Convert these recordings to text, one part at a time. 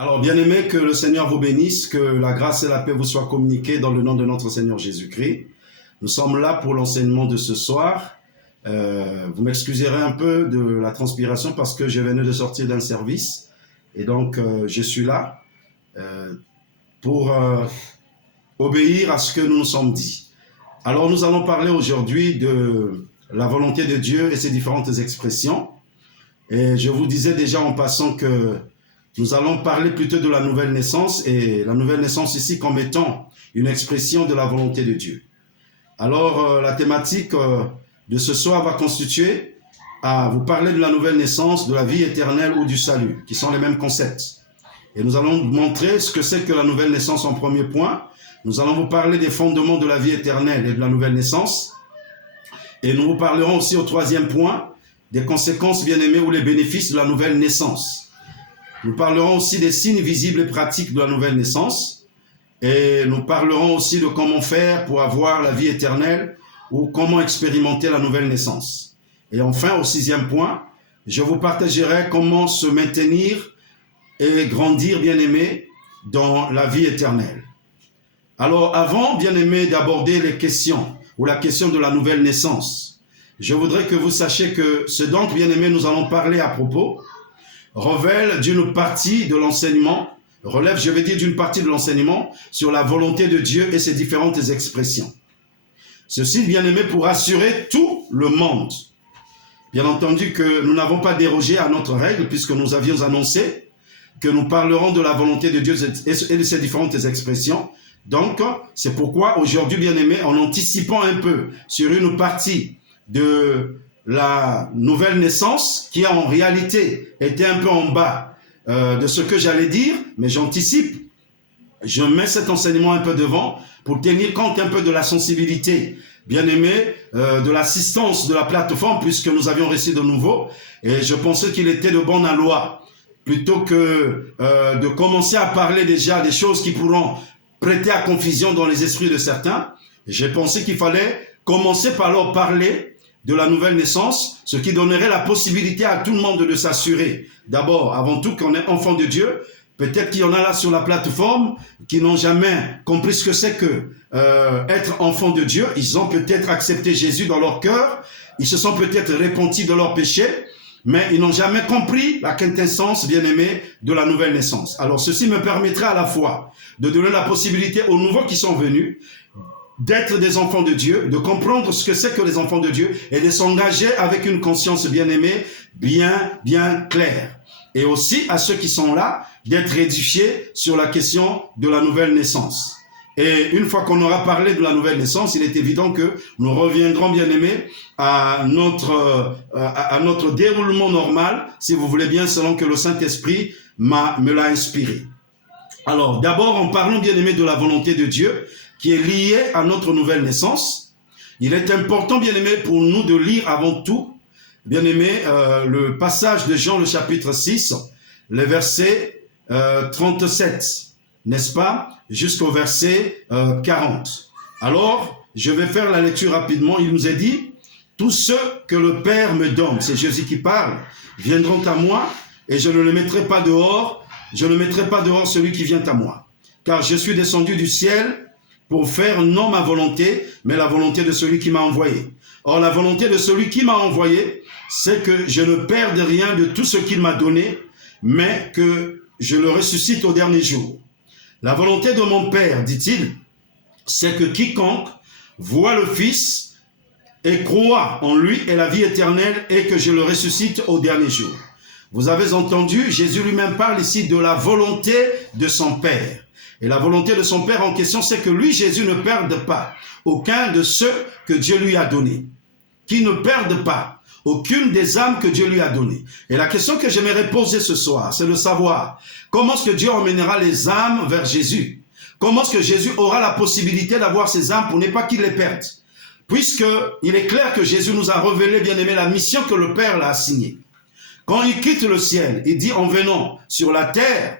Alors, bien-aimés, que le Seigneur vous bénisse, que la grâce et la paix vous soient communiquées dans le nom de notre Seigneur Jésus-Christ. Nous sommes là pour l'enseignement de ce soir. Vous m'excuserez un peu de la transpiration parce que je venais de sortir d'un service et donc je suis là pour obéir à ce que nous nous sommes dit. Alors, nous allons parler aujourd'hui de la volonté de Dieu et ses différentes expressions. Et je vous disais déjà en passant que nous allons parler plutôt de la nouvelle naissance, et la nouvelle naissance ici comme étant une expression de la volonté de Dieu. Alors, la thématique de ce soir va constituer à vous parler de la nouvelle naissance, de la vie éternelle ou du salut, qui sont les mêmes concepts. Et nous allons montrer ce que c'est que la nouvelle naissance en premier point. Nous allons vous parler des fondements de la vie éternelle et de la nouvelle naissance. Et nous vous parlerons aussi au troisième point des conséquences bien-aimées ou les bénéfices de la nouvelle naissance. Nous parlerons aussi des signes visibles et pratiques de la nouvelle naissance. Et nous parlerons aussi de comment faire pour avoir la vie éternelle ou comment expérimenter la nouvelle naissance. Et enfin, au sixième point, je vous partagerai comment se maintenir et grandir, bien-aimés, dans la vie éternelle. Alors, avant, bien-aimés, d'aborder les questions ou la question de la nouvelle naissance, je voudrais que vous sachiez que ce dont, bien-aimés, nous allons parler à propos relève d'une partie de l'enseignement, d'une partie de l'enseignement sur la volonté de Dieu et ses différentes expressions. Ceci, bien-aimé, pour assurer tout le monde. Bien entendu que nous n'avons pas dérogé à notre règle puisque nous avions annoncé que nous parlerons de la volonté de Dieu et de ses différentes expressions. Donc, c'est pourquoi aujourd'hui, bien-aimé, en anticipant un peu sur une partie de la nouvelle naissance, qui en réalité était un peu en bas de ce que j'allais dire, mais j'anticipe, je mets cet enseignement un peu devant pour tenir compte un peu de la sensibilité, bien aimé, de l'assistance de la plateforme, puisque nous avions reçu de nouveau, et je pensais qu'il était de bon aloi, plutôt que de commencer à parler déjà des choses qui pourront prêter à confusion dans les esprits de certains. J'ai pensé qu'il fallait commencer par leur parler de la nouvelle naissance, ce qui donnerait la possibilité à tout le monde de s'assurer, d'abord, avant tout, qu'on est enfant de Dieu. Peut-être qu'il y en a là sur la plateforme qui n'ont jamais compris ce que c'est que être enfant de Dieu. Ils ont peut-être accepté Jésus dans leur cœur, ils se sont peut-être repentis de leurs péchés, mais ils n'ont jamais compris la quintessence, bien-aimée, de la nouvelle naissance. Alors, ceci me permettrait à la fois de donner la possibilité aux nouveaux qui sont venus d'être des enfants de Dieu, de comprendre ce que c'est que les enfants de Dieu et de s'engager avec une conscience bien-aimée, bien claire. Et aussi à ceux qui sont là, d'être édifiés sur la question de la nouvelle naissance. Et une fois qu'on aura parlé de la nouvelle naissance, il est évident que nous reviendrons, bien-aimés, à notre déroulement normal, si vous voulez bien, selon que le Saint-Esprit me l'a inspiré. Alors, d'abord, en parlant, bien-aimés, de la volonté de Dieu, qui est liée à notre nouvelle naissance. Il est important, bien-aimé, pour nous de lire avant tout, bien-aimé, le passage de Jean, le chapitre 6, le verset 37, n'est-ce pas, jusqu'au verset 40. Alors, je vais faire la lecture rapidement. Il nous est dit, « Tous ceux que le Père me donne, c'est Jésus qui parle, viendront à moi, et je ne le mettrai pas dehors, je ne mettrai pas dehors celui qui vient à moi. Car je suis descendu du ciel pour faire non ma volonté, mais la volonté de celui qui m'a envoyé. Or, la volonté de celui qui m'a envoyé, c'est que je ne perde rien de tout ce qu'il m'a donné, mais que je le ressuscite au dernier jour. La volonté de mon Père, dit-il, c'est que quiconque voit le Fils et croit en lui ait la vie éternelle et que je le ressuscite au dernier jour. » Vous avez entendu, Jésus lui-même parle ici de la volonté de son Père. Et la volonté de son Père en question, c'est que lui, Jésus, ne perde pas aucun de ceux que Dieu lui a donnés. Qu'il ne perde pas aucune des âmes que Dieu lui a données. Et la question que j'aimerais poser ce soir, c'est de savoir comment est-ce que Dieu emmènera les âmes vers Jésus. Comment est-ce que Jésus aura la possibilité d'avoir ces âmes pour ne pas qu'il les perde. Puisqu'il est clair que Jésus nous a révélé, bien aimé, la mission que le Père l'a assignée. Quand il quitte le ciel, il dit en venant sur la terre,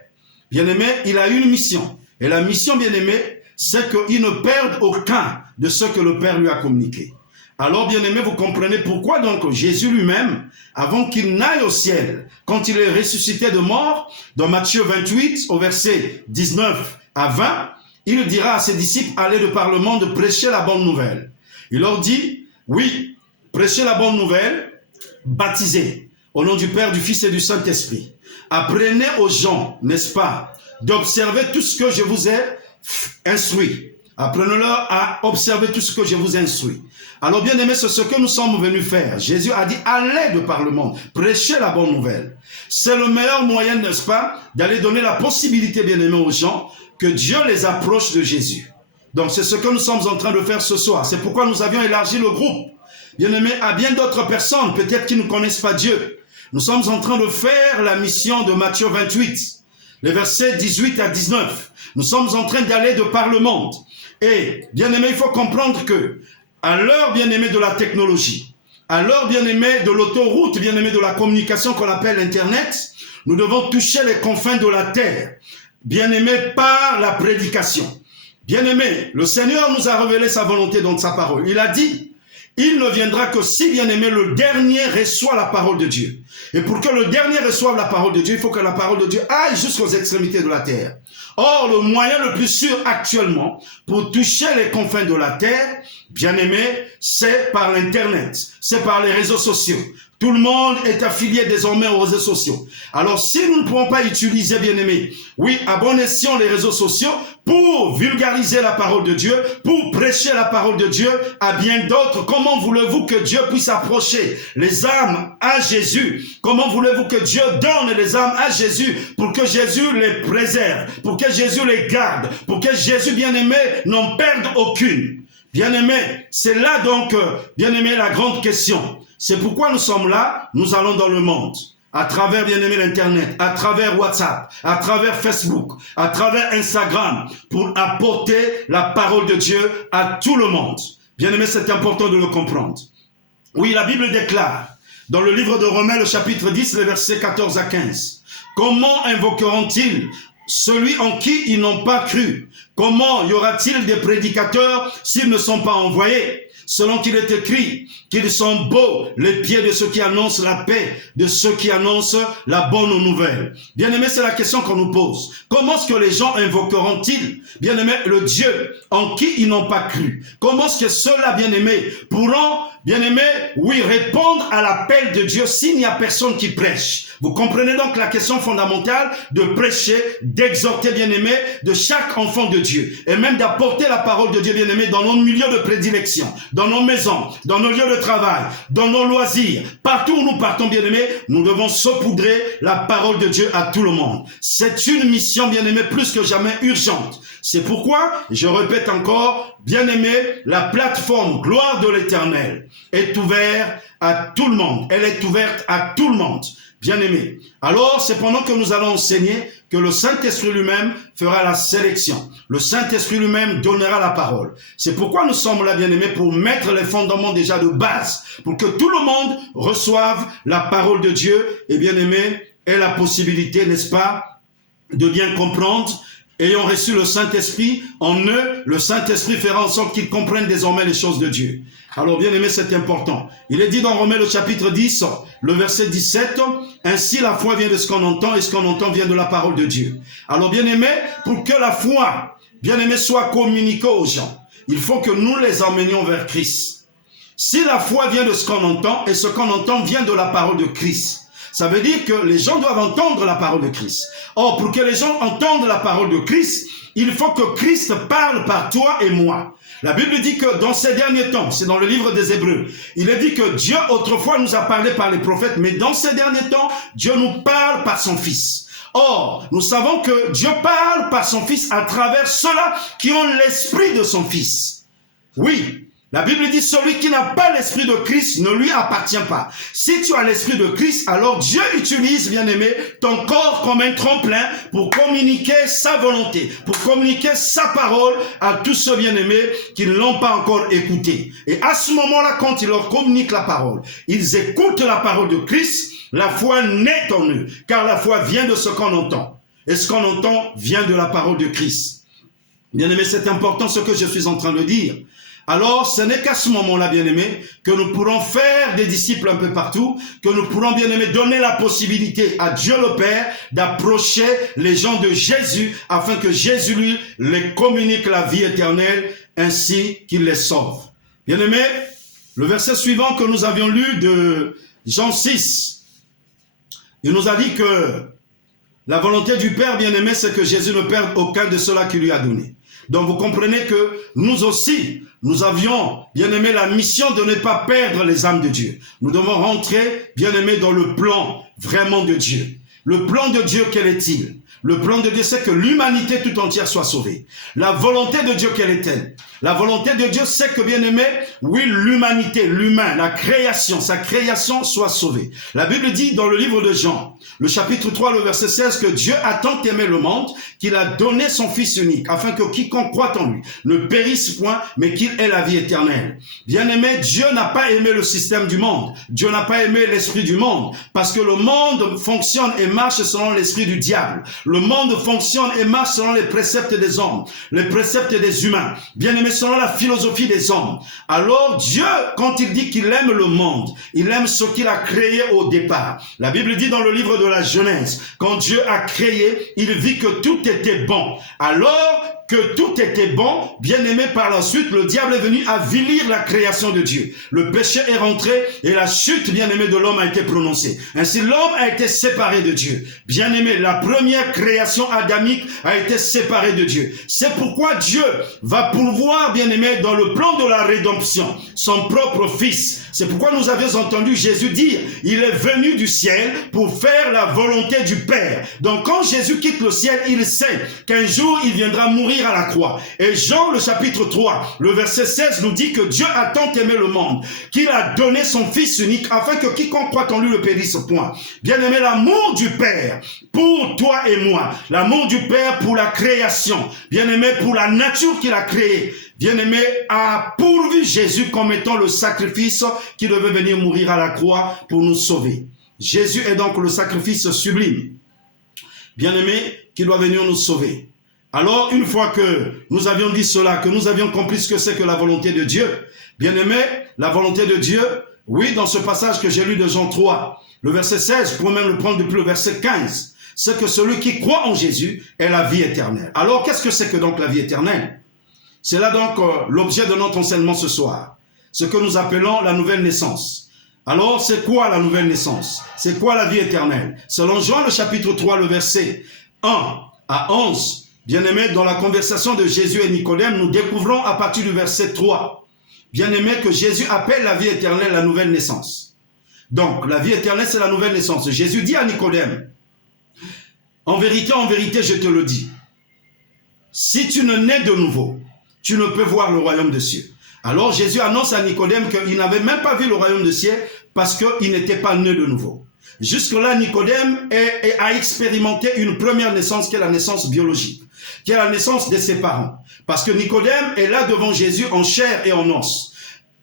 bien aimé, il a une mission. Et la mission, bien-aimée, c'est qu'il ne perde aucun de ce que le Père lui a communiqué. Alors, bien-aimés, vous comprenez pourquoi donc Jésus lui-même, avant qu'il n'aille au ciel, quand il est ressuscité de mort, dans Matthieu 28, au verset 19 à 20, il dira à ses disciples, allez de par le monde prêcher la bonne nouvelle. Il leur dit, oui, prêchez la bonne nouvelle, baptisez au nom du Père, du Fils et du Saint-Esprit. Apprenez aux gens, n'est-ce pas, d'observer tout ce que je vous ai instruit. Apprenez-leur à observer tout ce que je vous instruis. Alors, bien aimé, c'est ce que nous sommes venus faire. Jésus a dit, allez de par le monde, prêchez la bonne nouvelle. C'est le meilleur moyen, n'est-ce pas, d'aller donner la possibilité, bien aimé, aux gens, que Dieu les approche de Jésus. Donc, c'est ce que nous sommes en train de faire ce soir. C'est pourquoi nous avions élargi le groupe. Bien aimé, à bien d'autres personnes, peut-être qui ne connaissent pas Dieu. Nous sommes en train de faire la mission de Matthieu 28, les versets 18 à 19. Nous sommes en train d'aller de par le monde. Et, bien aimé, il faut comprendre que, à l'heure, bien aimé, de la technologie, à l'heure, bien aimé, de l'autoroute, bien aimé, de la communication qu'on appelle Internet, nous devons toucher les confins de la terre, bien aimé, par la prédication. Bien aimé, le Seigneur nous a révélé sa volonté dans sa parole. Il a dit, il ne viendra que si, bien aimé, le dernier reçoit la parole de Dieu. Et pour que le dernier reçoive la parole de Dieu, il faut que la parole de Dieu aille jusqu'aux extrémités de la terre. Or, le moyen le plus sûr actuellement pour toucher les confins de la terre, bien aimé, c'est par l'Internet, c'est par les réseaux sociaux. Tout le monde est affilié désormais aux réseaux sociaux. Alors, si nous ne pouvons pas utiliser, bien aimé, oui, à bon escient les réseaux sociaux pour vulgariser la parole de Dieu, pour prêcher la parole de Dieu à bien d'autres, comment voulez-vous que Dieu puisse approcher les âmes à Jésus? Comment voulez-vous que Dieu donne les âmes à Jésus pour que Jésus les préserve, pour que Jésus les garde, pour que Jésus, bien aimé, n'en perde aucune? Bien aimé, c'est là donc, bien aimé, la grande question. C'est pourquoi nous sommes là, nous allons dans le monde, à travers, bien aimé, l'Internet, à travers WhatsApp, à travers Facebook, à travers Instagram, pour apporter la parole de Dieu à tout le monde. Bien aimé, c'est important de le comprendre. Oui, la Bible déclare, dans le livre de Romains, le chapitre 10, les versets 14 à 15, comment invoqueront-ils celui en qui ils n'ont pas cru? Comment y aura-t-il des prédicateurs s'ils ne sont pas envoyés? Selon qu'il est écrit qu'ils sont beaux les pieds de ceux qui annoncent la paix, de ceux qui annoncent la bonne nouvelle. Bien aimé, c'est la question qu'on nous pose. Comment est-ce que les gens invoqueront-ils, bien aimé, le Dieu en qui ils n'ont pas cru? Comment est-ce que ceux-là, bien aimé, pourront, bien aimé, oui, répondre à l'appel de Dieu s'il n'y a personne qui prêche? Vous comprenez donc la question fondamentale de prêcher, d'exhorter, bien aimé, de chaque enfant de Dieu, et même d'apporter la parole de Dieu, bien aimé, dans nos milieux de prédilection, dans nos maisons, dans nos lieux de travail, dans nos loisirs, partout où nous partons, bien aimé, nous devons saupoudrer la parole de Dieu à tout le monde. C'est une mission, bien aimé, plus que jamais urgente. C'est pourquoi, je répète encore, bien aimé, la plateforme Gloire de l'Éternel est ouverte à tout le monde. Elle est ouverte à tout le monde. Bien aimé. Alors, c'est pendant que nous allons enseigner que le Saint-Esprit lui-même fera la sélection. Le Saint-Esprit lui-même donnera la parole. C'est pourquoi nous sommes là, bien aimés, pour mettre les fondements déjà de base, pour que tout le monde reçoive la parole de Dieu et, bien aimé, ait la possibilité, n'est-ce pas, de bien comprendre. Ayant reçu le Saint-Esprit en eux, le Saint-Esprit fera en sorte qu'ils comprennent désormais les choses de Dieu. Alors, bien aimé, c'est important. Il est dit dans Romains, le chapitre 10, le verset 17, « Ainsi la foi vient de ce qu'on entend, et ce qu'on entend vient de la parole de Dieu. » Alors, bien aimé, pour que la foi, bien aimé, soit communiquée aux gens, il faut que nous les emmenions vers Christ. Si la foi vient de ce qu'on entend, et ce qu'on entend vient de la parole de Christ, ça veut dire que les gens doivent entendre la parole de Christ. Or, pour que les gens entendent la parole de Christ, il faut que Christ parle par toi et moi. La Bible dit que dans ces derniers temps, c'est dans le livre des Hébreux, il est dit que Dieu autrefois nous a parlé par les prophètes, mais dans ces derniers temps, Dieu nous parle par son Fils. Or, nous savons que Dieu parle par son Fils à travers ceux-là qui ont l'esprit de son Fils. Oui. La Bible dit, celui qui n'a pas l'esprit de Christ ne lui appartient pas. Si tu as l'esprit de Christ, alors Dieu utilise, bien aimé, ton corps comme un tremplin pour communiquer sa volonté, pour communiquer sa parole à tous ceux bien-aimés qui ne l'ont pas encore écouté. Et à ce moment-là, quand il leur communique la parole, ils écoutent la parole de Christ, la foi naît en eux, car la foi vient de ce qu'on entend. Et ce qu'on entend vient de la parole de Christ. Bien aimé, c'est important ce que je suis en train de dire. alors ce n'est qu'à ce moment-là, bien-aimés, que nous pourrons faire des disciples un peu partout, que nous pourrons, bien-aimés, donner la possibilité à Dieu le Père d'approcher les gens de Jésus afin que Jésus lui les communique la vie éternelle ainsi qu'il les sauve. Bien-aimés, le verset suivant que nous avions lu de Jean 6, il nous a dit que la volonté du Père, bien-aimé, c'est que Jésus ne perde aucun de ceux-là qu'il lui a donné. Donc vous comprenez que nous aussi, nous avions, bien-aimé, la mission de ne pas perdre les âmes de Dieu. Nous devons rentrer, bien-aimé, dans le plan vraiment de Dieu. Le plan de Dieu, quel est-il? Le plan de Dieu, c'est que l'humanité tout entière soit sauvée. La volonté de Dieu, quelle est-elle? La volonté de Dieu, c'est que, bien-aimé, oui, l'humanité, l'humain, la création, sa création soit sauvée. La Bible dit dans le livre de Jean, le chapitre 3, le verset 16, que Dieu a tant aimé le monde qu'il a donné son Fils unique, afin que quiconque croit en lui ne périsse point, mais qu'il ait la vie éternelle. Bien-aimé, Dieu n'a pas aimé le système du monde. Dieu n'a pas aimé l'esprit du monde, parce que le monde fonctionne et marche selon l'esprit du diable. Le monde fonctionne et marche selon les préceptes des hommes, les préceptes des humains. Bien-aimé, selon la philosophie des hommes. Alors Dieu, quand il dit qu'il aime le monde, il aime ce qu'il a créé au départ. La Bible dit dans le livre de la Genèse, quand Dieu a créé, il vit que tout était bon. Alors que tout était bon, bien aimé, par la suite, le diable est venu avilir la création de Dieu. Le péché est rentré et la chute, bien aimé, de l'homme a été prononcée. Ainsi, l'homme a été séparé de Dieu. Bien aimé, la première création adamique a été séparée de Dieu. C'est pourquoi Dieu va pourvoir, bien aimé, dans le plan de la rédemption, son propre Fils. C'est pourquoi nous avions entendu Jésus dire, il est venu du ciel pour faire la volonté du Père. Donc quand Jésus quitte le ciel, il sait qu'un jour il viendra mourir à la croix. Et Jean, le chapitre 3, le verset 16 nous dit que Dieu a tant aimé le monde qu'il a donné son Fils unique afin que quiconque croit en lui ne périsse point. Bien aimé, l'amour du Père pour toi et moi, l'amour du Père pour la création, bien aimé, pour la nature qu'il a créée, bien-aimé, a pourvu Jésus comme étant le sacrifice qui devait venir mourir à la croix pour nous sauver. Jésus est donc le sacrifice sublime, bien-aimé, qui doit venir nous sauver. Alors, une fois que nous avions dit cela, que nous avions compris ce que c'est que la volonté de Dieu, bien-aimé, la volonté de Dieu, oui, dans ce passage que j'ai lu de Jean 3, le verset 16, pour même le prendre depuis le verset 15, c'est que celui qui croit en Jésus est la vie éternelle. Alors, qu'est-ce que c'est que donc la vie éternelle? C'est là donc l'objet de notre enseignement ce soir, ce que nous appelons la nouvelle naissance. Alors, c'est quoi la nouvelle naissance? C'est quoi la vie éternelle? Selon Jean, le chapitre 3, le verset 1 à 11, bien-aimé, dans la conversation de Jésus et Nicodème, nous découvrons à partir du verset 3, bien-aimé, que Jésus appelle la vie éternelle la nouvelle naissance. Donc, la vie éternelle, c'est la nouvelle naissance. Jésus dit à Nicodème, en vérité, je te le dis, si tu ne nais de nouveau, tu ne peux voir le royaume des cieux. Alors Jésus annonce à Nicodème qu'il n'avait même pas vu le royaume des cieux parce qu'il n'était pas né de nouveau. Jusque-là, Nicodème a expérimenté une première naissance qui est la naissance biologique, qui est la naissance de ses parents. Parce que Nicodème est là devant Jésus en chair et en os.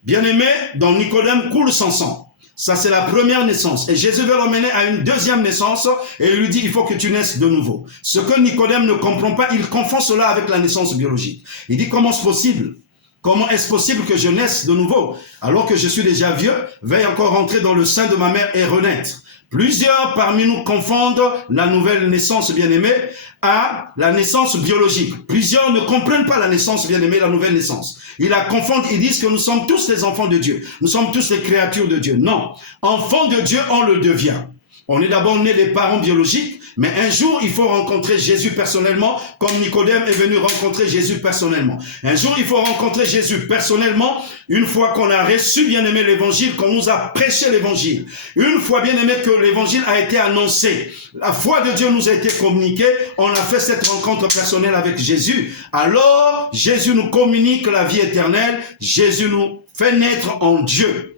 Bien-aimé, dans Nicodème coule son sang. Ça, c'est la première naissance. Et Jésus veut l'emmener à une deuxième naissance et il lui dit, il faut que tu naisses de nouveau. Ce que Nicodème ne comprend pas, il confond cela avec la naissance biologique. Il dit, comment c'est possible? Comment est-ce possible que je naisse de nouveau? Alors que je suis déjà vieux, vais encore rentrer dans le sein de ma mère et renaître. Plusieurs parmi nous confondent la nouvelle naissance, bien-aimée, à la naissance biologique. Plusieurs ne comprennent pas la naissance, bien-aimée, la nouvelle naissance. Ils la confondent, ils disent que nous sommes tous les enfants de Dieu. Nous sommes tous les créatures de Dieu. Non, enfants de Dieu, on le devient. On est d'abord né des parents biologiques, mais un jour, il faut rencontrer Jésus personnellement, comme Nicodème est venu rencontrer Jésus personnellement. Un jour, il faut rencontrer Jésus personnellement, une fois qu'on a reçu, bien-aimé, l'évangile, qu'on nous a prêché l'évangile. Une fois, bien-aimé, que l'évangile a été annoncé, la foi de Dieu nous a été communiquée, on a fait cette rencontre personnelle avec Jésus. Alors, Jésus nous communique la vie éternelle, Jésus nous fait naître en Dieu.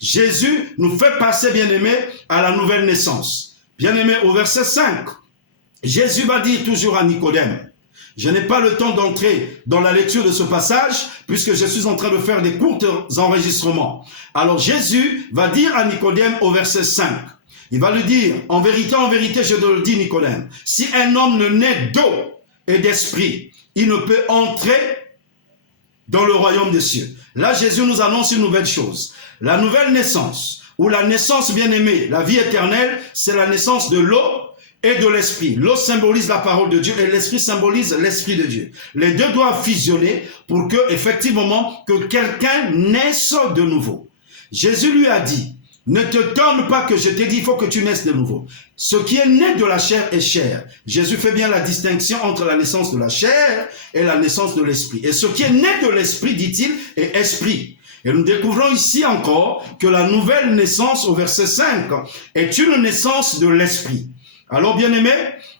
Jésus nous fait passer, bien-aimé, à la nouvelle naissance. Bien-aimé, au verset 5, Jésus va dire toujours à Nicodème, je n'ai pas le temps d'entrer dans la lecture de ce passage, puisque je suis en train de faire des courts enregistrements. Alors Jésus va dire à Nicodème au verset 5, il va lui dire, en vérité, je te le dis, Nicodème, si un homme ne naît d'eau et d'esprit, il ne peut entrer dans le royaume des cieux. Là, Jésus nous annonce une nouvelle chose. La nouvelle naissance, ou la naissance bien-aimée, la vie éternelle, c'est la naissance de l'eau et de l'esprit. L'eau symbolise la parole de Dieu et l'esprit symbolise l'esprit de Dieu. Les deux doivent fusionner pour que, effectivement, que quelqu'un naisse de nouveau. Jésus lui a dit, ne te donne pas que je t'ai dit, il faut que tu naisses de nouveau. Ce qui est né de la chair est chair. Jésus fait bien la distinction entre la naissance de la chair et la naissance de l'esprit. Et ce qui est né de l'esprit, dit-il, est esprit. Et nous découvrons ici encore que la nouvelle naissance, au verset 5, est une naissance de l'esprit. Alors, bien-aimés,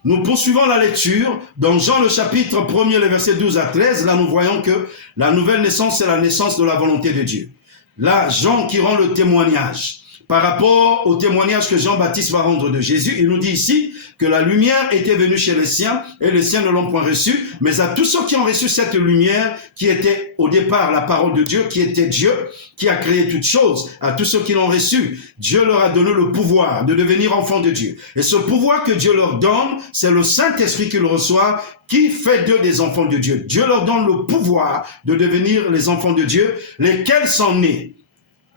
nous poursuivons la lecture. Dans Jean, le chapitre 1er, les versets 12 à 13, là, nous voyons que la nouvelle naissance, c'est la naissance de la volonté de Dieu. Là, Jean qui rend le témoignage. Par rapport au témoignage que Jean-Baptiste va rendre de Jésus, il nous dit ici que la lumière était venue chez les siens et les siens ne l'ont point reçue, mais à tous ceux qui ont reçu cette lumière qui était au départ la parole de Dieu, qui était Dieu, qui a créé toutes choses, à tous ceux qui l'ont reçu, Dieu leur a donné le pouvoir de devenir enfants de Dieu. Et ce pouvoir que Dieu leur donne, c'est le Saint-Esprit qu'ils reçoivent, qui fait d'eux des enfants de Dieu. Dieu leur donne le pouvoir de devenir les enfants de Dieu, lesquels sont nés.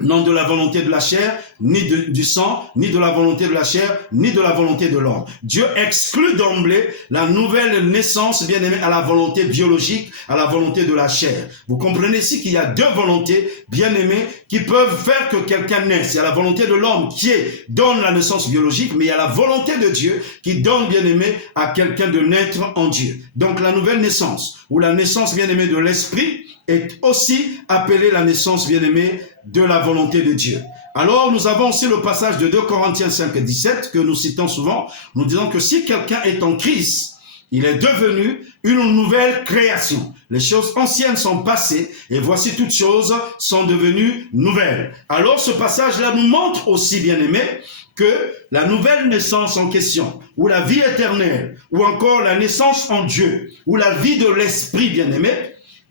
Non de la volonté de la chair, ni du sang, ni de la volonté de la chair, ni de la volonté de l'homme. Dieu exclut d'emblée la nouvelle naissance, bien aimé, à la volonté biologique, à la volonté de la chair. Vous comprenez ici qu'il y a deux volontés, bien aimées, qui peuvent faire que quelqu'un naisse. Il y a la volonté de l'homme qui donne la naissance biologique, mais il y a la volonté de Dieu qui donne, bien aimé, à quelqu'un de naître en Dieu. Donc la nouvelle naissance, ou la naissance, bien aimée, de l'esprit, est aussi appelée la naissance, bien aimée, de la volonté de Dieu. Alors, nous avons aussi le passage de 2 Corinthiens 5 et 17 que nous citons souvent. Nous disons que si quelqu'un est en Christ, il est devenu une nouvelle création. Les choses anciennes sont passées et voici toutes choses sont devenues nouvelles. Alors, ce passage-là nous montre aussi, bien aimé, que la nouvelle naissance en question, ou la vie éternelle, ou encore la naissance en Dieu, ou la vie de l'esprit, bien aimé,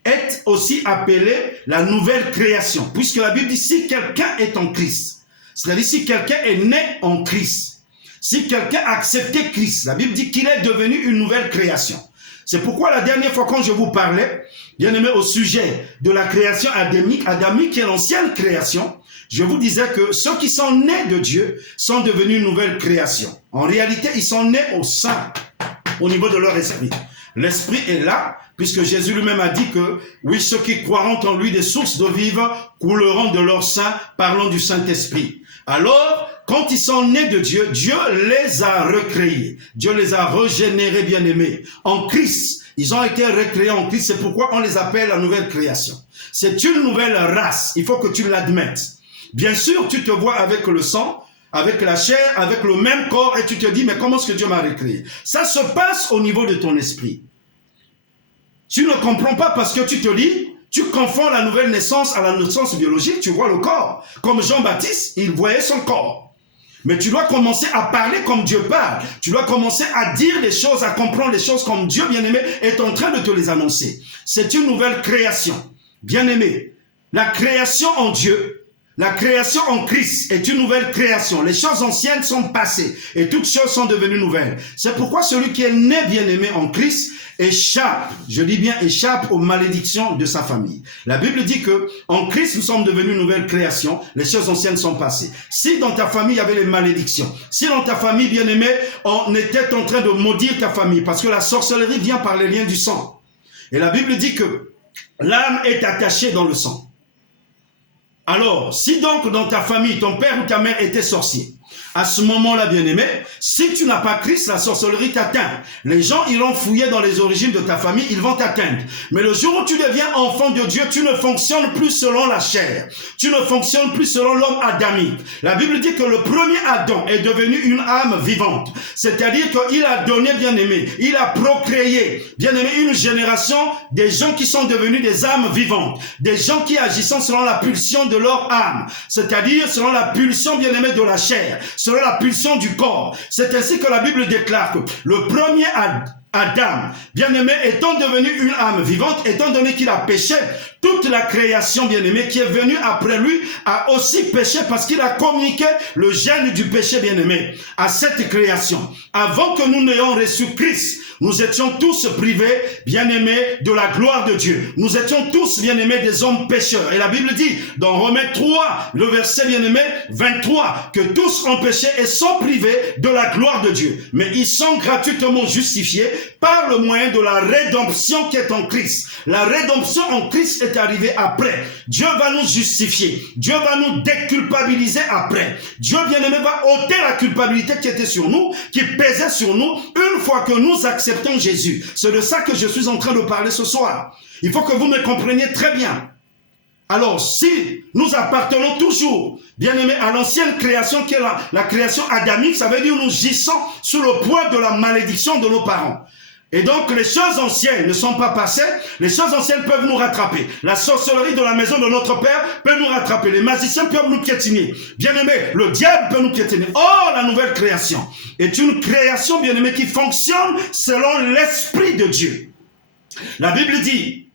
est aussi appelée la nouvelle création. Puisque la Bible dit, si quelqu'un est en Christ, c'est-à-dire si quelqu'un est né en Christ, si quelqu'un a accepté Christ, la Bible dit qu'il est devenu une nouvelle création. C'est pourquoi la dernière fois quand je vous parlais, bien aimé, au sujet de la création adamique qui est l'ancienne création, je vous disais que ceux qui sont nés de Dieu sont devenus une nouvelle création. En réalité, ils sont nés au sein, au niveau de leur esprit. L'esprit est là, puisque Jésus lui-même a dit que, oui, ceux qui croiront en lui, des sources d'eau vive couleront de leur sein, parlant du Saint-Esprit. Alors, quand ils sont nés de Dieu, Dieu les a recréés. Dieu les a régénérés, bien-aimés. En Christ, ils ont été recréés en Christ. C'est pourquoi on les appelle la nouvelle création. C'est une nouvelle race. Il faut que tu l'admettes. Bien sûr, tu te vois avec le sang, avec la chair, avec le même corps, et tu te dis, mais comment est-ce que Dieu m'a recréé? Ça se passe au niveau de ton esprit. Tu ne comprends pas parce que tu te dis, tu confonds la nouvelle naissance à la naissance biologique, tu vois le corps. Comme Jean-Baptiste, il voyait son corps. Mais tu dois commencer à parler comme Dieu parle. Tu dois commencer à dire les choses, à comprendre les choses comme Dieu, bien-aimé, est en train de te les annoncer. C'est une nouvelle création. Bien-aimé, la création en Dieu, la création en Christ est une nouvelle création. Les choses anciennes sont passées et toutes choses sont devenues nouvelles. C'est pourquoi celui qui est né bien-aimé en Christ échappe, je dis bien échappe aux malédictions de sa famille. La Bible dit que en Christ nous sommes devenus une nouvelle création. Les choses anciennes sont passées. Si dans ta famille il y avait les malédictions, si dans ta famille bien-aimé on était en train de maudire ta famille parce que la sorcellerie vient par les liens du sang. Et la Bible dit que l'âme est attachée dans le sang. Alors, si donc dans ta famille, ton père ou ta mère était sorcier, à ce moment-là, bien-aimé, si tu n'as pas Christ, la sorcellerie t'atteint. Les gens iront fouiller dans les origines de ta famille, ils vont t'atteindre. Mais le jour où tu deviens enfant de Dieu, tu ne fonctionnes plus selon la chair. Tu ne fonctionnes plus selon l'homme adamique. La Bible dit que le premier Adam est devenu une âme vivante. C'est-à-dire qu'il a donné, bien-aimé, il a procréé, bien-aimé, une génération des gens qui sont devenus des âmes vivantes. Des gens qui agissent selon la pulsion de leur âme. C'est-à-dire selon la pulsion, bien-aimé, de la chair. Selon la pulsion du corps. C'est ainsi que la Bible déclare que le premier Adam, bien-aimé, étant devenu une âme vivante, étant donné qu'il a péché, toute la création, bien-aimé, qui est venue après lui, a aussi péché parce qu'il a communiqué le gène du péché, bien-aimé, à cette création. Avant que nous n'ayons reçu Christ, nous étions tous privés, bien-aimés, de la gloire de Dieu. Nous étions tous, bien-aimés, des hommes pécheurs. Et la Bible dit, dans Romains 3, le verset, bien-aimé, 23, que tous ont péché et sont privés de la gloire de Dieu. Mais ils sont gratuitement justifiés par le moyen de la rédemption qui est en Christ. La rédemption en Christ est arrivée après. Dieu va nous justifier. Dieu va nous déculpabiliser après. Dieu, bien-aimé, va ôter la culpabilité qui était sur nous, qui pesait sur nous, une fois que nous acceptons Jésus. C'est de ça que je suis en train de parler ce soir. Il faut que vous me compreniez très bien. Alors, si nous appartenons toujours, bien-aimés, à l'ancienne création qui est la création adamique, ça veut dire nous gissons sous le poids de la malédiction de nos parents. Et donc, les choses anciennes ne sont pas passées, les choses anciennes peuvent nous rattraper. La sorcellerie de la maison de notre Père peut nous rattraper. Les magiciens peuvent nous piétiner. Bien-aimé, le diable peut nous piétiner. Oh, la nouvelle création est une création, bien-aimé, qui fonctionne selon l'Esprit de Dieu. La Bible dit,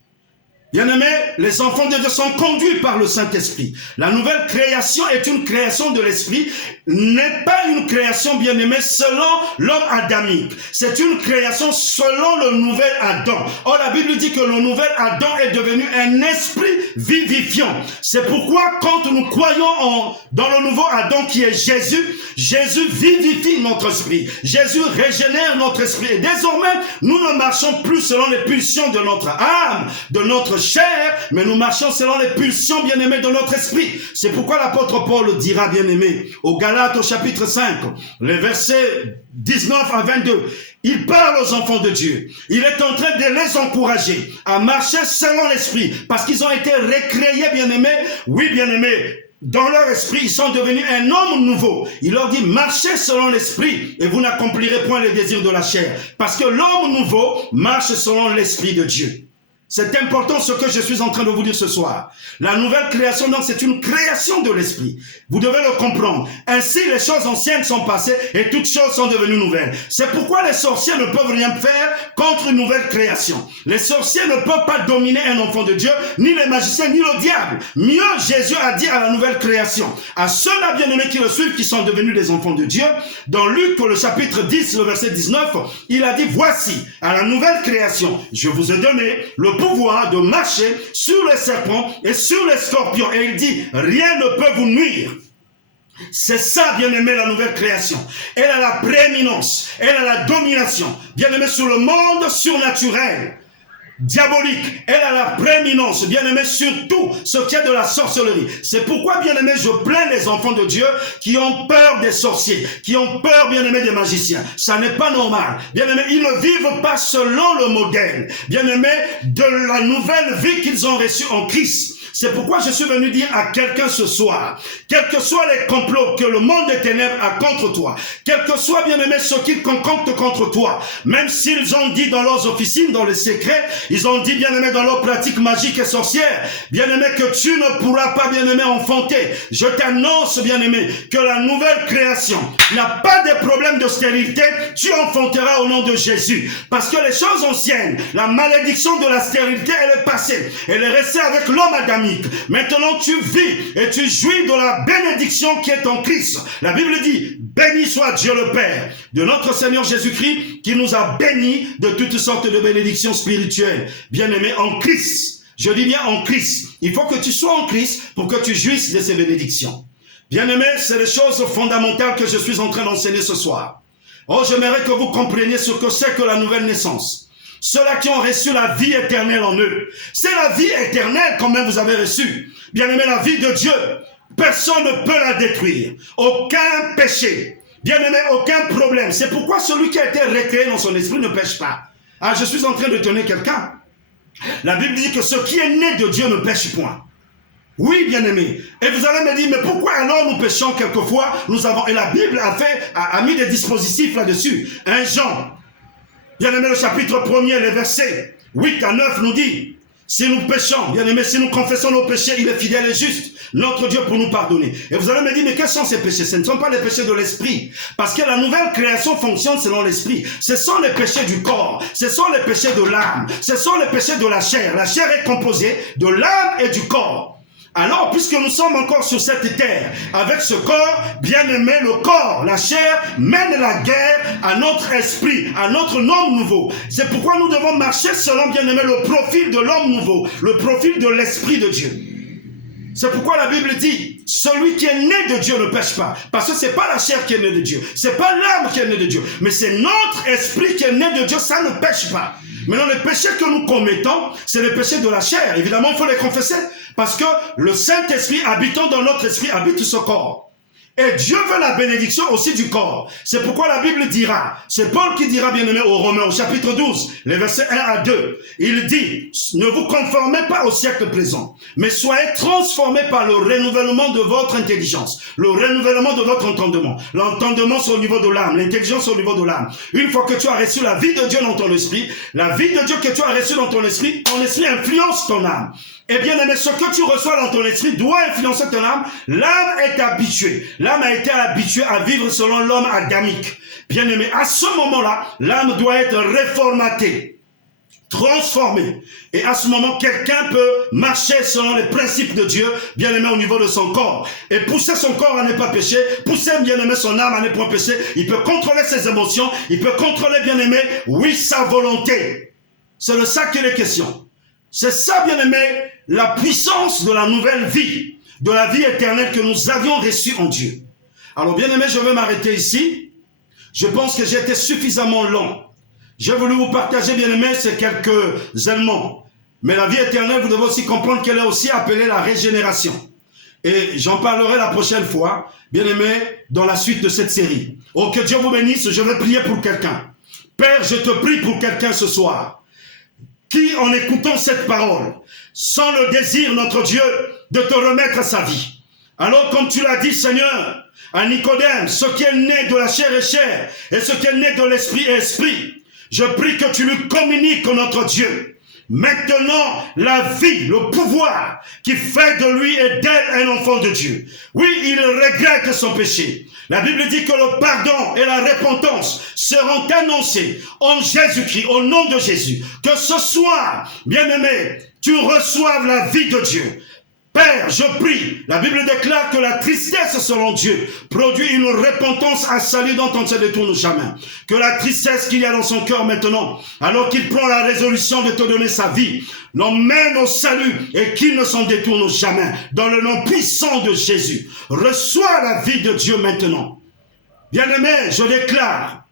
bien-aimés, les enfants de Dieu sont conduits par le Saint-Esprit. La nouvelle création est une création de l'Esprit, n'est pas une création, bien-aimée, selon l'homme adamique. C'est une création selon le nouvel Adam. Or, la Bible dit que le nouvel Adam est devenu un esprit vivifiant. C'est pourquoi, quand nous croyons dans le nouveau Adam qui est Jésus, Jésus vivifie notre esprit. Jésus régénère notre esprit. Et désormais, nous ne marchons plus selon les pulsions de notre âme, de notre chair, mais nous marchons selon les pulsions, bien-aimées, de notre esprit. C'est pourquoi l'apôtre Paul dira, bien-aimé, aux Galates au chapitre 5, les versets 19 à 22, il parle aux enfants de Dieu. Il est en train de les encourager à marcher selon l'esprit, parce qu'ils ont été recréés, bien-aimés, oui, bien-aimés, dans leur esprit, ils sont devenus un homme nouveau. Il leur dit, marchez selon l'esprit et vous n'accomplirez point les désirs de la chair. Parce que l'homme nouveau marche selon l'esprit de Dieu. C'est important ce que je suis en train de vous dire ce soir. La nouvelle création, donc, c'est une création de l'esprit. Vous devez le comprendre. Ainsi, les choses anciennes sont passées et toutes choses sont devenues nouvelles. C'est pourquoi les sorciers ne peuvent rien faire contre une nouvelle création. Les sorciers ne peuvent pas dominer un enfant de Dieu, ni les magiciens, ni le diable. Mieux, Jésus a dit à la nouvelle création, à ceux-là bien-aimés qui le suivent, qui sont devenus des enfants de Dieu, dans Luc, le chapitre 10, le verset 19, il a dit, voici, à la nouvelle création, je vous ai donné le pouvoir de marcher sur les serpents et sur les scorpions. Et il dit, rien ne peut vous nuire. C'est ça, bien-aimé, la nouvelle création. Elle a la prééminence, elle a la domination, bien-aimé, sur le monde surnaturel, diabolique. Elle a la prééminence, bien-aimé, sur tout ce qui est de la sorcellerie. C'est pourquoi, bien-aimé, je plains les enfants de Dieu qui ont peur des sorciers, qui ont peur, bien-aimé, des magiciens. Ça n'est pas normal. Bien-aimé, ils ne vivent pas selon le modèle, bien-aimé, de la nouvelle vie qu'ils ont reçue en Christ. C'est pourquoi je suis venu dire à quelqu'un ce soir, quels que soient les complots que le monde des ténèbres a contre toi, quels que soient, bien-aimés, ceux qu'ils concoctent contre toi, même s'ils ont dit dans leurs officines, dans les secrets, ils ont dit, bien-aimés, dans leurs pratiques magiques et sorcières, bien-aimés, que tu ne pourras pas, bien-aimé, enfanter. Je t'annonce, bien-aimé, que la nouvelle création n'a pas de problème de stérilité, tu enfanteras au nom de Jésus. Parce que les choses anciennes, la malédiction de la stérilité, elle est passée. Elle est restée avec l'homme adamique. Maintenant, tu vis et tu jouis de la bénédiction qui est en Christ. La Bible dit, béni soit Dieu le Père de notre Seigneur Jésus-Christ qui nous a bénis de toutes sortes de bénédictions spirituelles. Bien-aimés, en Christ. Je dis bien en Christ. Il faut que tu sois en Christ pour que tu jouisses de ces bénédictions. Bien-aimés, c'est les choses fondamentales que je suis en train d'enseigner ce soir. Oh, j'aimerais que vous compreniez ce que c'est que la nouvelle naissance. Ceux-là qui ont reçu la vie éternelle en eux. C'est la vie éternelle quand même vous avez reçu. Bien-aimé, la vie de Dieu, personne ne peut la détruire. Aucun péché. Bien-aimé, aucun problème. C'est pourquoi celui qui a été recréé dans son esprit ne pêche pas. Ah, je suis en train de donner quelqu'un. La Bible dit que ce qui est né de Dieu ne pêche point. Oui, bien-aimé. Et vous allez me dire, mais pourquoi alors nous péchons quelquefois? Et la Bible a mis des dispositifs là-dessus. 1 Jean. Bien-aimé, le chapitre 1er, les versets 8 à 9 nous dit, Si nous péchons, bien aimé, si nous confessons nos péchés, il est fidèle et juste, notre Dieu, pour nous pardonner. Et vous allez me dire, mais quels sont ces péchés? Ce ne sont pas les péchés de l'esprit. Parce que la nouvelle création fonctionne selon l'esprit. Ce sont les péchés du corps. Ce sont les péchés de l'âme. Ce sont les péchés de la chair. La chair est composée de l'âme et du corps. Alors, puisque nous sommes encore sur cette terre, avec ce corps, bien-aimé, le corps, la chair, mène la guerre à notre esprit, à notre homme nouveau. C'est pourquoi nous devons marcher selon, bien-aimé, le profil de l'homme nouveau, le profil de l'esprit de Dieu. C'est pourquoi la Bible dit, celui qui est né de Dieu ne pêche pas. Parce que c'est pas la chair qui est née de Dieu, c'est pas l'âme qui est née de Dieu, mais c'est notre esprit qui est né de Dieu, ça ne pêche pas. Maintenant, les péchés que nous commettons, c'est les péchés de la chair. Évidemment, il faut les confesser. Parce que le Saint-Esprit habitant dans notre esprit habite ce corps. Et Dieu veut la bénédiction aussi du corps. C'est pourquoi la Bible dira, c'est Paul qui dira, bien aimé, aux Romains, au chapitre 12, les versets 1 à 2. Il dit, ne vous conformez pas au siècle présent, mais soyez transformés par le renouvellement de votre intelligence, le renouvellement de votre entendement. L'entendement, c'est au niveau de l'âme, l'intelligence, c'est au niveau de l'âme. Une fois que tu as reçu la vie de Dieu dans ton esprit, la vie de Dieu que tu as reçue dans ton esprit influence ton âme. Et bien aimé, ce que tu reçois dans ton esprit doit influencer ton âme. L'âme est habituée. L'âme a été habituée à vivre selon l'homme adamique. Bien aimé, à ce moment-là, l'âme doit être réformatée, transformée. Et à ce moment, quelqu'un peut marcher selon les principes de Dieu, bien aimé, au niveau de son corps. Et pousser son corps à ne pas pécher, pousser, bien aimé, son âme à ne pas pécher. Il peut contrôler ses émotions, il peut contrôler, bien aimé, oui, sa volonté. C'est de ça qu'il est question. C'est ça, bien aimé, la puissance de la nouvelle vie, de la vie éternelle que nous avions reçue en Dieu. Alors, bien aimé, je vais m'arrêter ici. Je pense que j'ai été suffisamment long. J'ai voulu vous partager, bien aimé, ces quelques éléments. Mais la vie éternelle, vous devez aussi comprendre qu'elle est aussi appelée la régénération. Et j'en parlerai la prochaine fois, bien aimé, dans la suite de cette série. Oh, que Dieu vous bénisse, je vais prier pour quelqu'un. Père, je te prie pour quelqu'un ce soir, qui, en écoutant cette parole, sent le désir, notre Dieu, de te remettre à sa vie. Alors, comme tu l'as dit, Seigneur, à Nicodème, ce qui est né de la chair est chair, et ce qui est né de l'esprit est esprit, je prie que tu lui communiques, notre Dieu, maintenant la vie, le pouvoir qui fait de lui et d'elle un enfant de Dieu. Oui, il regrette son péché. La Bible dit que le pardon et la repentance seront annoncés en Jésus-Christ, au nom de Jésus. Que ce soir, bien-aimé, tu reçoives la vie de Dieu. Père, je prie, la Bible déclare que la tristesse selon Dieu produit une repentance à salut dont on ne se détourne jamais. Que la tristesse qu'il y a dans son cœur maintenant, alors qu'il prend la résolution de te donner sa vie, l'emmène au salut et qu'il ne s'en détourne jamais. Dans le nom puissant de Jésus, reçois la vie de Dieu maintenant. Bien-aimé, je déclare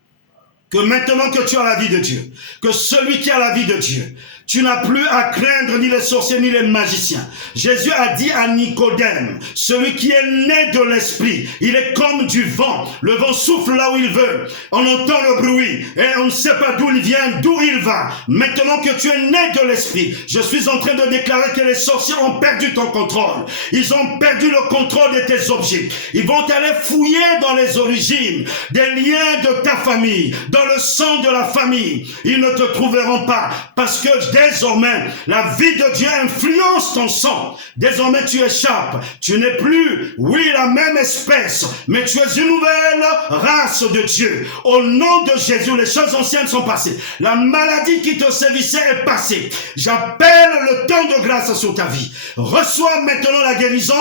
que maintenant que tu as la vie de Dieu, que celui qui a la vie de Dieu, tu n'as plus à craindre ni les sorciers ni les magiciens. Jésus a dit à Nicodème, celui qui est né de l'esprit, il est comme du vent. Le vent souffle là où il veut. On entend le bruit et on ne sait pas d'où il vient, d'où il va. Maintenant que tu es né de l'esprit, je suis en train de déclarer que les sorciers ont perdu ton contrôle. Ils ont perdu le contrôle de tes objets. Ils vont aller fouiller dans les origines des liens de ta famille, dans le sang de la famille. Ils ne te trouveront pas parce que désormais, la vie de Dieu influence ton sang. Désormais, tu échappes. Tu n'es plus, oui, la même espèce, mais tu es une nouvelle race de Dieu. Au nom de Jésus, les choses anciennes sont passées. La maladie qui te sévissait est passée. J'appelle le temps de grâce sur ta vie. Reçois maintenant la guérison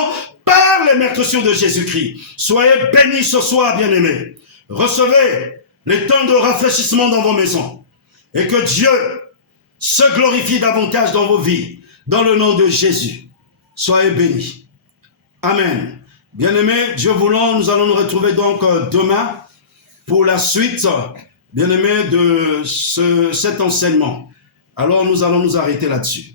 par les meurtrissures de Jésus-Christ. Soyez bénis ce soir, bien-aimés. Recevez les temps de rafraîchissement dans vos maisons. Et que Dieu se glorifie davantage dans vos vies, dans le nom de Jésus. Soyez bénis. Amen. Bien-aimés, Dieu voulant, nous allons nous retrouver donc demain pour la suite, bien-aimés, de cet enseignement. Alors nous allons nous arrêter là-dessus.